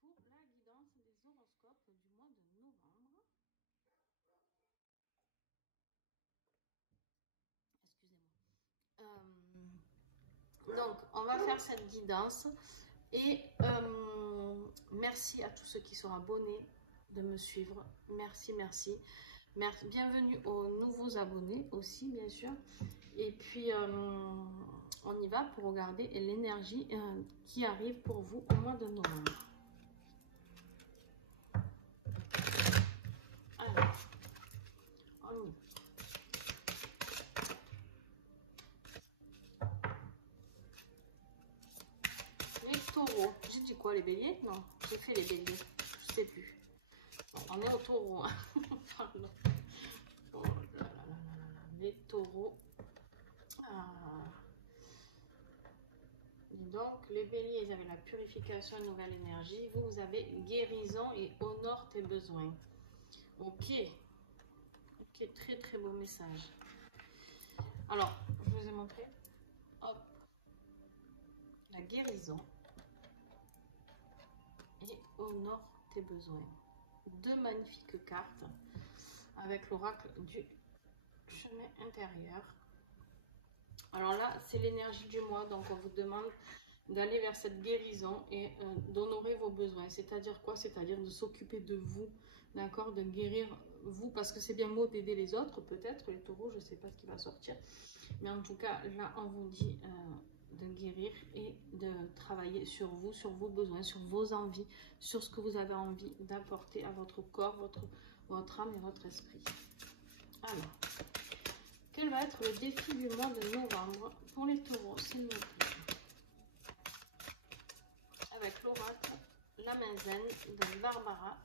pour la guidance des horoscopes du mois de novembre. Excusez-moi. Donc, on va faire cette guidance et merci à tous ceux qui sont abonnés de me suivre. Merci, merci. Bienvenue aux nouveaux abonnés aussi, bien sûr. Et puis, on y va pour regarder l'énergie qui arrive pour vous au mois de novembre. Alors, on y va. Les taureaux. J'ai dit quoi, les béliers? Non, j'ai fait les béliers. Je sais plus. Bon, on est au taureau. Hein. Pardon. Oh là là là là là. Les taureaux. Donc, les béliers, ils avaient la purification et nouvelle énergie. Vous, vous avez guérison et honore tes besoins. Ok. Ok, très très beau message. Alors, je vous ai montré. Hop. La guérison et honore tes besoins. Deux magnifiques cartes avec l'oracle du chemin intérieur. Alors là, c'est l'énergie du mois, donc on vous demande d'aller vers cette guérison et d'honorer vos besoins. C'est-à-dire quoi? C'est-à-dire de s'occuper de vous, d'accord? De guérir vous, parce que c'est bien beau d'aider les autres, peut-être, les taureaux, je ne sais pas ce qui va sortir. Mais en tout cas, là, on vous dit de guérir et de travailler sur vous, sur vos besoins, sur vos envies, sur ce que vous avez envie d'apporter à votre corps, votre âme et votre esprit. Alors, quel va être le défi du mois de novembre pour les taureaux, s'il vous plaît? Avec l'oracle, la main zen de Barbara.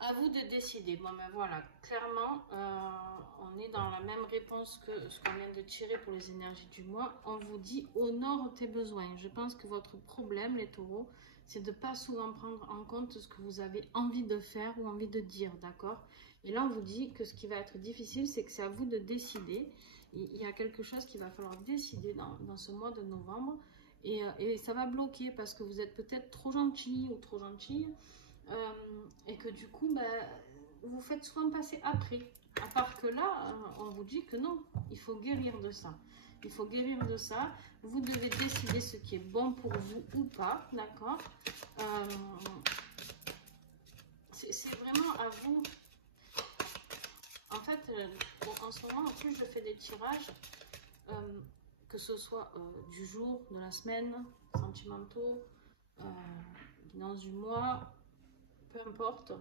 À vous de décider. Bon ben voilà, clairement, on est dans la même réponse que ce qu'on vient de tirer pour les énergies du mois. On vous dit honore tes besoins. Je pense que votre problème, les taureaux, c'est de pas souvent prendre en compte ce que vous avez envie de faire ou envie de dire, d'accord? Et là, on vous dit que ce qui va être difficile, c'est que c'est à vous de décider. Il y a quelque chose qu'il va falloir décider dans ce mois de novembre. Et ça va bloquer parce que vous êtes peut-être trop gentil ou trop gentille. Et que du coup, vous faites souvent passer après. À part que là, on vous dit que non, il faut guérir de ça. Il faut guérir de ça. Vous devez décider ce qui est bon pour vous ou pas, d'accord? C'est vraiment à vous. En fait, en ce moment, en plus, je fais des tirages, que ce soit du jour, de la semaine, sentimentaux, dans du mois, peu importe,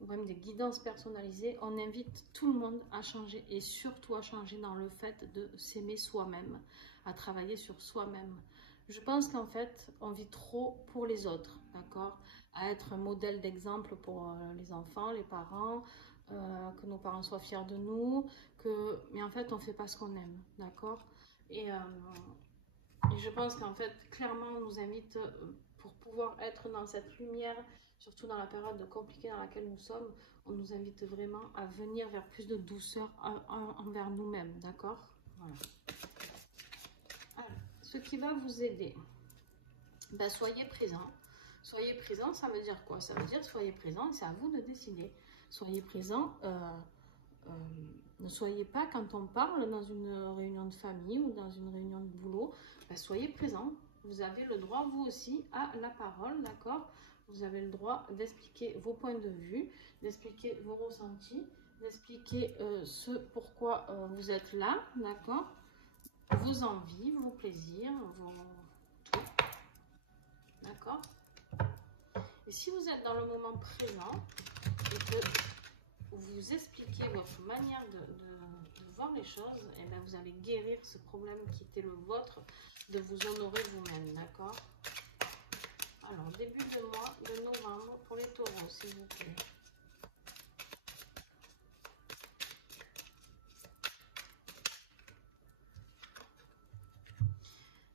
ou même des guidances personnalisées. On invite tout le monde à changer et surtout à changer dans le fait de s'aimer soi-même, à travailler sur soi-même. Je pense qu'en fait, on vit trop pour les autres, d'accord? À être un modèle d'exemple pour les enfants, les parents, que nos parents soient fiers de nous, mais en fait, on ne fait pas ce qu'on aime, d'accord? Et je pense qu'en fait, clairement, on nous invite, pour pouvoir être dans cette lumière, surtout dans la période compliquée dans laquelle nous sommes, on nous invite vraiment à venir vers plus de douceur envers nous-mêmes, d'accord? Voilà. Alors, ce qui va vous aider, soyez présent. Soyez présent, ça veut dire quoi? Ça veut dire soyez présent, c'est à vous de décider. Soyez présent. Ne soyez pas, quand on parle dans une réunion de famille ou dans une réunion de boulot, soyez présent. Vous avez le droit, vous aussi, à la parole, d'accord? Vous avez le droit d'expliquer vos points de vue, d'expliquer vos ressentis, d'expliquer ce pourquoi vous êtes là, d'accord? Vos envies, vos plaisirs, tout, d'accord? Et si vous êtes dans le moment présent et que vous expliquez votre manière de voir les choses, et bien vous allez guérir ce problème qui était le vôtre, de vous honorer vous-même, d'accord? Alors, début de mois de novembre pour les taureaux, s'il vous plaît.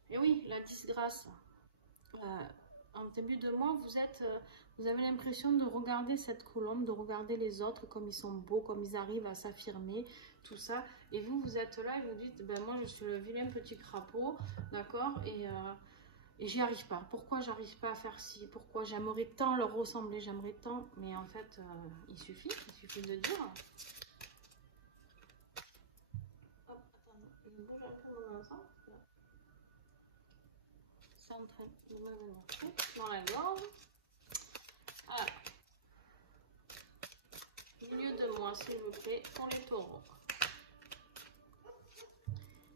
Et oui, la disgrâce. En début de mois, Vous avez l'impression de regarder cette colombe, de regarder les autres, comme ils sont beaux, comme ils arrivent à s'affirmer, tout ça. Et vous, vous êtes là et vous dites, ben moi je suis le vilain petit crapaud, d'accord, et j'y arrive pas. Pourquoi j'arrive pas à faire ci? Pourquoi j'aimerais tant leur ressembler, j'aimerais tant. Mais en fait, il suffit de dire. Hop, attendez, il bouge un peu mon ensemble. C'est en train de me monter dans la gorge. Voilà. Milieu de moi, s'il vous plaît, pour les taureaux.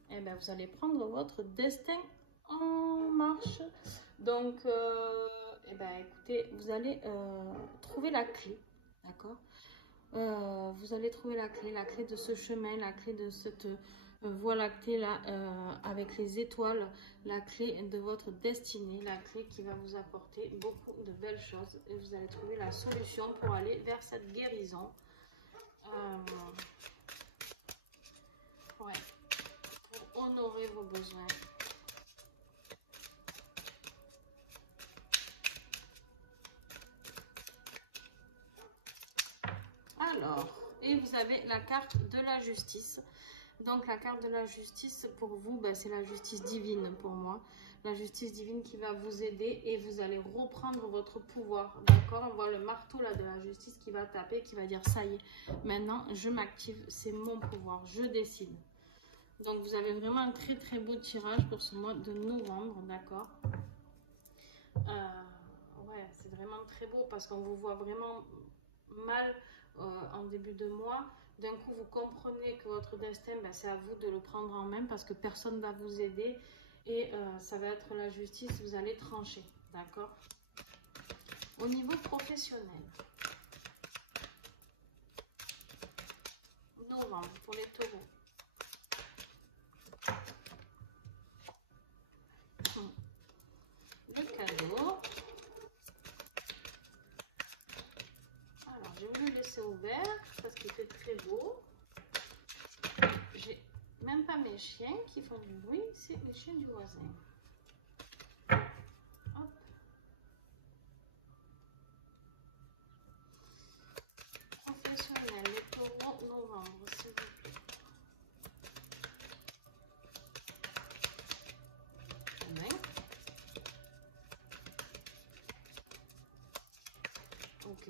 Et bien, vous allez prendre votre destin en marche. Donc, eh ben, écoutez, vous allez trouver la clé, d'accord? Vous allez trouver la clé de ce chemin, la clé de cette voie lactée là, avec les étoiles, la clé de votre destinée, la clé qui va vous apporter beaucoup de belles choses. Et vous allez trouver la solution pour aller vers cette guérison. Ouais, pour honorer vos besoins. Alors, et vous avez la carte de la justice. Donc la carte de la justice pour vous, ben, c'est la justice divine pour moi. La justice divine qui va vous aider et vous allez reprendre votre pouvoir. D'accord? On voit le marteau là de la justice qui va taper, qui va dire ça y est, maintenant je m'active, c'est mon pouvoir, je décide. Donc vous avez vraiment un très très beau tirage pour ce mois de novembre, d'accord? Ouais, c'est vraiment très beau parce qu'on vous voit vraiment mal en début de mois. D'un coup, vous comprenez que votre destin, ben, c'est à vous de le prendre en main parce que personne ne va vous aider et ça va être la justice, vous allez trancher, d'accord? Au niveau professionnel, novembre pour les taureaux. Le cadeau. Alors, j'ai voulu le laisser ouvert parce qu'il fait très beau. J'ai même pas mes chiens qui font du bruit, c'est les chiens du voisin. Hop. Professionnel, les taureaux, novembre, s'il vous plaît. Ouais. Ok.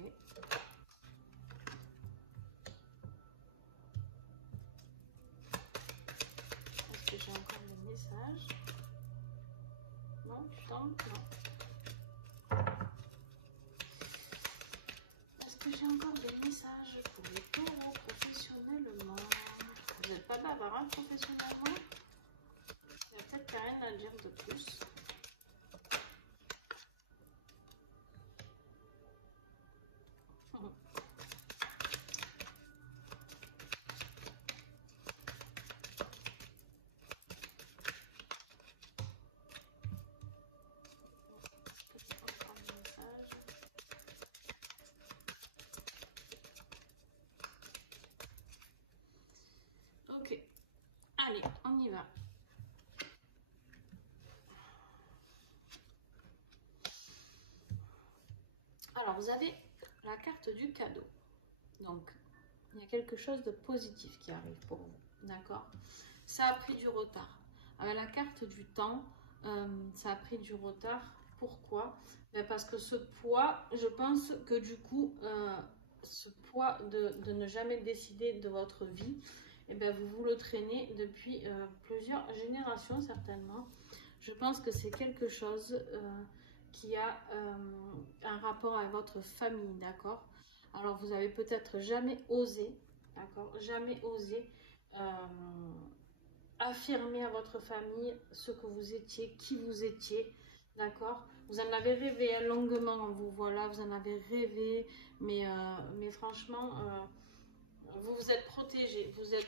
Est-ce que j'ai encore des messages? Non, tu tombes? Non. Est-ce que j'ai encore des messages pour les taureaux professionnellement? Vous n'êtes pas bavard, hein, professionnellement? Il n'y a peut-être rien à dire de plus. Ok, allez, on y va. Alors, vous avez la carte du cadeau. Donc, il y a quelque chose de positif qui arrive pour vous. D'accord? Ça a pris du retard. Avec la carte du temps, ça a pris du retard. Pourquoi? Ben parce que ce poids, je pense que du coup, ce poids de ne jamais décider de votre vie, eh ben vous le traînez depuis plusieurs générations certainement. Je pense que c'est quelque chose qui a un rapport avec votre famille, d'accord? Alors vous avez peut-être jamais osé, d'accord? Jamais osé affirmer à votre famille ce que vous étiez, qui vous étiez, d'accord? Vous en avez rêvé longuement, on vous voit là, vous en avez rêvé, mais franchement, vous vous êtes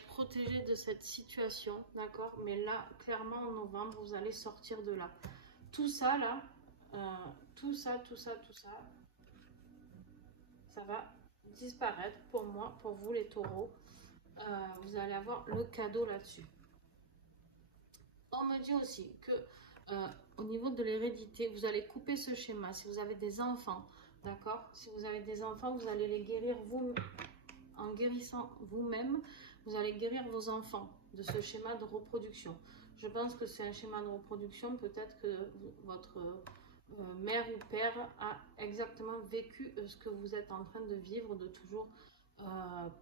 protégé de cette situation, d'accord? Mais là, clairement, en novembre, vous allez sortir de là. Tout ça, là, tout ça, ça va disparaître pour moi, pour vous les taureaux. Vous allez avoir le cadeau là-dessus. On me dit aussi que au niveau de l'hérédité, vous allez couper ce schéma. Si vous avez des enfants, d'accord? Si vous avez des enfants, vous allez les guérir vous, en guérissant vous-même, vous allez guérir vos enfants de ce schéma de reproduction. Je pense que c'est un schéma de reproduction, peut-être que votre mère ou père a exactement vécu ce que vous êtes en train de vivre, de toujours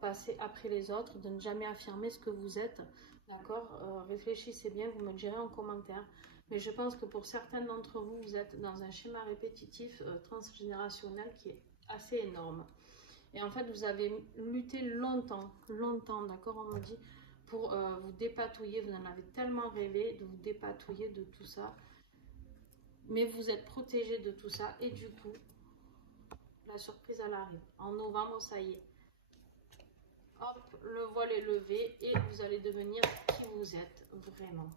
passer après les autres, de ne jamais affirmer ce que vous êtes, d'accord? Réfléchissez bien, vous me direz en commentaire. Mais je pense que pour certains d'entre vous, vous êtes dans un schéma répétitif transgénérationnel qui est assez énorme. Et en fait, vous avez lutté longtemps, d'accord, on me dit, pour vous dépatouiller. Vous en avez tellement rêvé de vous dépatouiller de tout ça. Mais vous êtes protégé de tout ça. Et du coup, la surprise, elle arrive. En novembre, ça y est. Hop, le voile est levé et vous allez devenir qui vous êtes vraiment.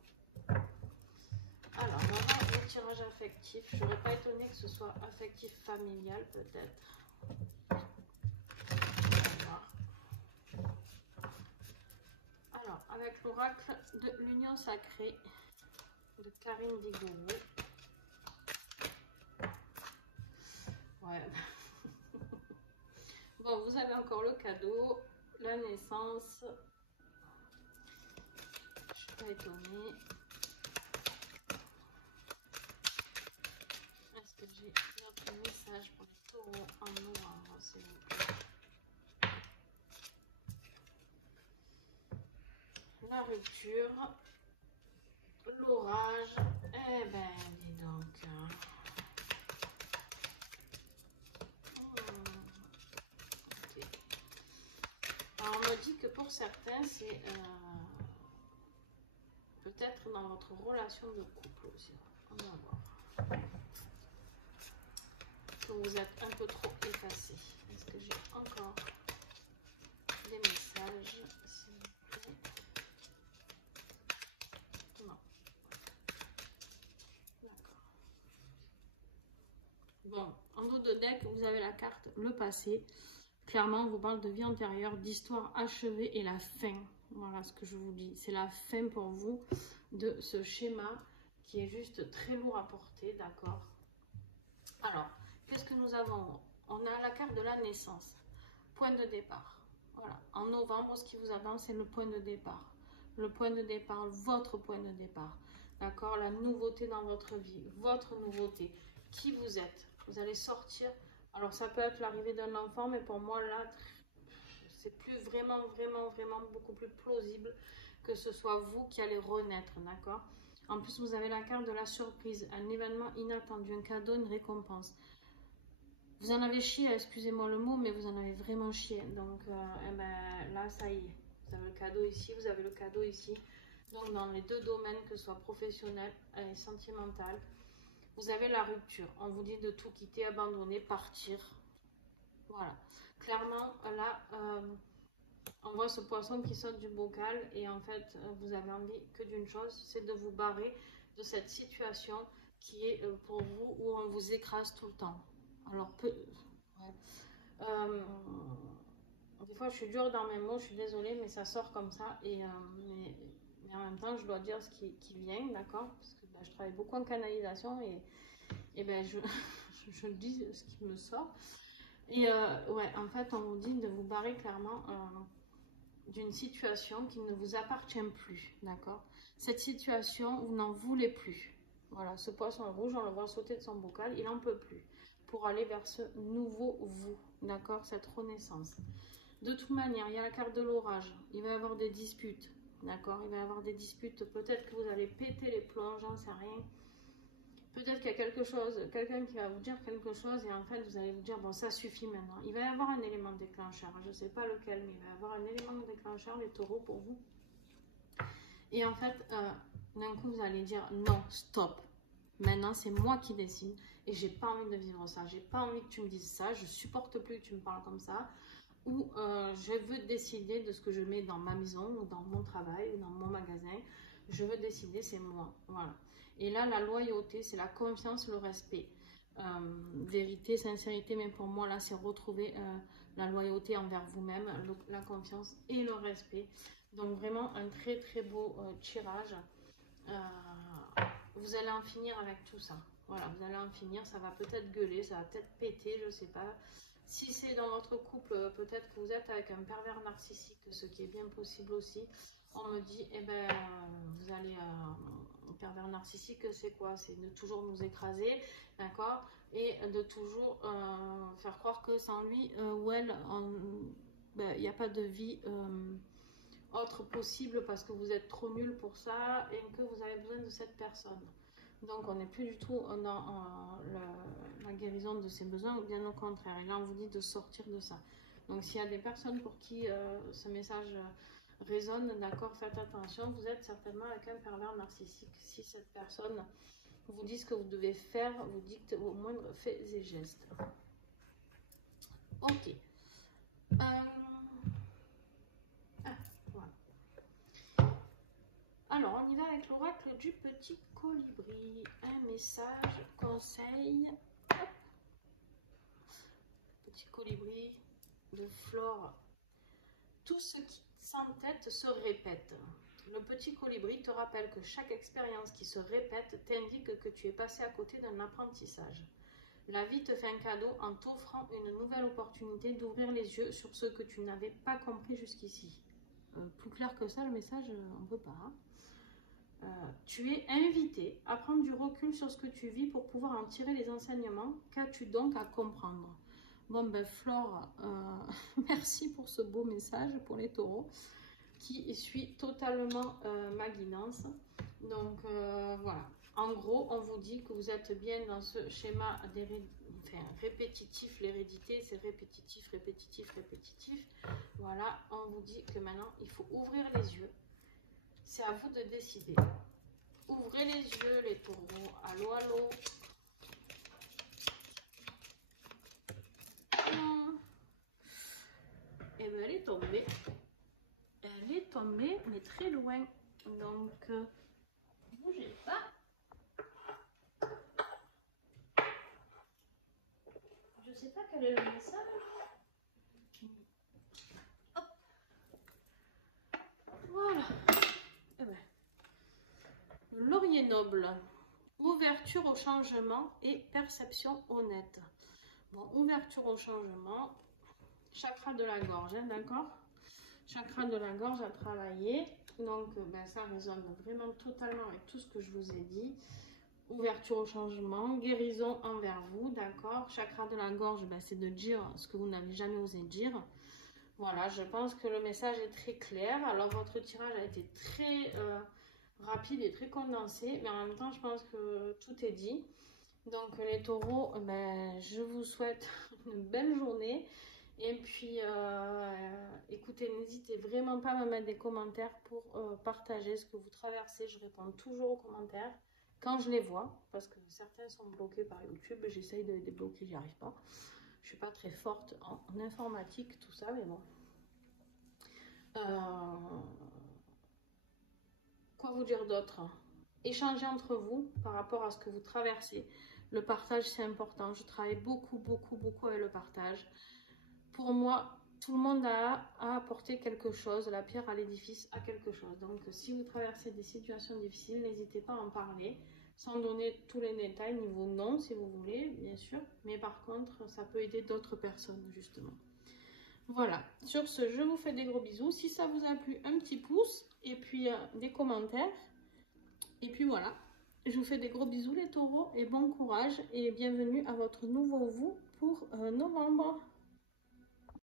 Alors, maintenant, le tirage affectif. Je n'aurais pas étonné que ce soit affectif familial, peut-être. Alors, avec l'oracle de l'Union Sacrée de Karine Vigourou. Ouais. Bon, vous avez encore le cadeau, la naissance. Je ne suis pas étonnée. Est-ce que j'ai d'autres messages pour les taureaux en novembre, s'il vous plaît? La rupture, l'orage, eh ben dis donc. Okay. Alors on me dit que pour certains c'est peut-être dans votre relation de couple aussi. On va voir. Que vous êtes un peu trop effacé. Est-ce que j'ai encore des messages? Bon, en dos de deck, vous avez la carte le passé. Clairement, on vous parle de vie antérieure, d'histoire achevée et la fin. Voilà ce que je vous dis. C'est la fin pour vous de ce schéma qui est juste très lourd à porter, d'accord? Alors, qu'est-ce que nous avons? On a la carte de la naissance. Point de départ. Voilà. En novembre, ce qui vous attend, c'est le point de départ. Le point de départ, votre point de départ. D'accord? La nouveauté dans votre vie, votre nouveauté. Qui vous êtes? Vous allez sortir. Alors, ça peut être l'arrivée d'un enfant, mais pour moi, là, c'est plus vraiment beaucoup plus plausible que ce soit vous qui allez renaître, d'accord? En plus, vous avez la carte de la surprise, un événement inattendu, un cadeau, une récompense. Vous en avez chié, excusez-moi le mot, mais vous en avez vraiment chié. Donc, eh ben, là, ça y est. Vous avez le cadeau ici, vous avez le cadeau ici. Donc, dans les deux domaines, que ce soit professionnel et sentimental, vous avez la rupture. On vous dit de tout quitter, abandonner, partir. Voilà. Clairement, là, on voit ce poisson qui saute du bocal et en fait, vous avez envie que d'une chose, c'est de vous barrer de cette situation qui est pour vous où on vous écrase tout le temps. Alors, des fois, je suis dure dans mes mots, je suis désolée, mais ça sort comme ça. Et, mais en même temps, je dois dire ce qui vient, d'accord? Parce que je travaille beaucoup en canalisation et ben, je dis ce qui me sort. Et ouais, en fait, on vous dit de vous barrer clairement d'une situation qui ne vous appartient plus, d'accord? Cette situation, vous n'en voulez plus. Voilà, ce poisson rouge, on le voit sauter de son bocal, il n'en peut plus pour aller vers ce nouveau vous, d'accord? Cette renaissance. De toute manière, il y a la carte de l'orage, il va y avoir des disputes, d'accord? Il va y avoir des disputes, peut-être que vous allez péter les plombs, j'en sais rien. Peut-être qu'il y a quelque chose, quelqu'un qui va vous dire quelque chose et en fait vous allez vous dire bon ça suffit maintenant. Il va y avoir un élément déclencheur, je ne sais pas lequel, mais il va y avoir un élément déclencheur, les taureaux pour vous. Et en fait, d'un coup vous allez dire non, stop. Maintenant c'est moi qui décide et j'ai pas envie de vivre ça. J'ai pas envie que tu me dises ça, je supporte plus que tu me parles comme ça. Ou je veux décider de ce que je mets dans ma maison ou dans mon travail ou dans mon magasin. Je veux décider, c'est moi. Voilà. Et là, la loyauté, c'est la confiance, le respect. Vérité, sincérité, mais pour moi, là, c'est retrouver la loyauté envers vous-même, la confiance et le respect. Donc, vraiment, un très, très beau tirage. Vous allez en finir avec tout ça. Voilà, vous allez en finir, ça va peut-être gueuler, ça va peut-être péter, je sais pas. Si c'est dans votre couple, peut-être que vous êtes avec un pervers narcissique, ce qui est bien possible aussi. On me dit, eh ben, vous allez, un pervers narcissique, c'est quoi? C'est de toujours nous écraser, d'accord? Et de toujours faire croire que sans lui ou elle, il n'y a pas de vie autre possible parce que vous êtes trop nul pour ça et que vous avez besoin de cette personne. Donc on n'est plus du tout dans la guérison de ses besoins, ou bien au contraire. Et là on vous dit de sortir de ça. Donc s'il y a des personnes pour qui ce message résonne, d'accord, faites attention, vous êtes certainement avec un pervers narcissique. Si cette personne vous dit ce que vous devez faire, vous dicte vos moindres faits et gestes. Ok. Voilà. Alors, on y va avec l'oracle du petit colibri. Un message, conseil. Hop. Petit colibri de Flore. Tout ce qui s'entête se répète. Le petit colibri te rappelle que chaque expérience qui se répète t'indique que tu es passé à côté d'un apprentissage. La vie te fait un cadeau en t'offrant une nouvelle opportunité d'ouvrir les yeux sur ce que tu n'avais pas compris jusqu'ici. Plus clair que ça, le message, on ne peut pas. Hein. Tu es invité à prendre du recul sur ce que tu vis pour pouvoir en tirer les enseignements. Qu'as-tu donc à comprendre? Bon, ben Flore, merci pour ce beau message pour les taureaux qui suit totalement ma guidance. Donc voilà, en gros, on vous dit que vous êtes bien dans ce schéma répétitif. L'hérédité, c'est répétitif, répétitif, répétitif. Voilà, on vous dit que maintenant, il faut ouvrir les yeux. C'est à vous de décider. Ouvrez les yeux, les taureaux. Allô, allô. Et bien, elle est tombée. Elle est tombée, mais très loin. Donc, bougez pas. Je sais pas quel est le message. Hop. Voilà. Eh ben. Le laurier noble. Ouverture au changement et perception honnête. Bon, ouverture au changement. Chakra de la gorge, hein, d'accord? Chakra de la gorge à travailler. Donc, ben, ça résonne vraiment totalement avec tout ce que je vous ai dit. Ouverture au changement, guérison envers vous, d'accord? Chakra de la gorge, ben, c'est de dire ce que vous n'avez jamais osé dire. Voilà, je pense que le message est très clair. Alors, votre tirage a été très rapide et très condensé, mais en même temps, je pense que tout est dit. Donc, les taureaux, ben, je vous souhaite une belle journée. Et puis, écoutez, n'hésitez vraiment pas à me mettre des commentaires pour partager ce que vous traversez. Je réponds toujours aux commentaires quand je les vois, parce que certains sont bloqués par YouTube. J'essaye de les débloquer, j'y arrive pas. Je suis pas très forte en informatique, tout ça, mais bon. Quoi vous dire d'autre? Échangez entre vous par rapport à ce que vous traversez. Le partage, c'est important. Je travaille beaucoup, beaucoup, beaucoup avec le partage. Pour moi, tout le monde a apporté quelque chose. La pierre à l'édifice a quelque chose. Donc, si vous traversez des situations difficiles, n'hésitez pas à en parler. Sans donner tous les détails, niveau nom, si vous voulez, bien sûr. Mais par contre, ça peut aider d'autres personnes, justement. Voilà. Sur ce, je vous fais des gros bisous. Si ça vous a plu, un petit pouce. Et puis, des commentaires. Et puis, voilà. Je vous fais des gros bisous, les taureaux. Et bon courage. Et bienvenue à votre nouveau vous pour novembre.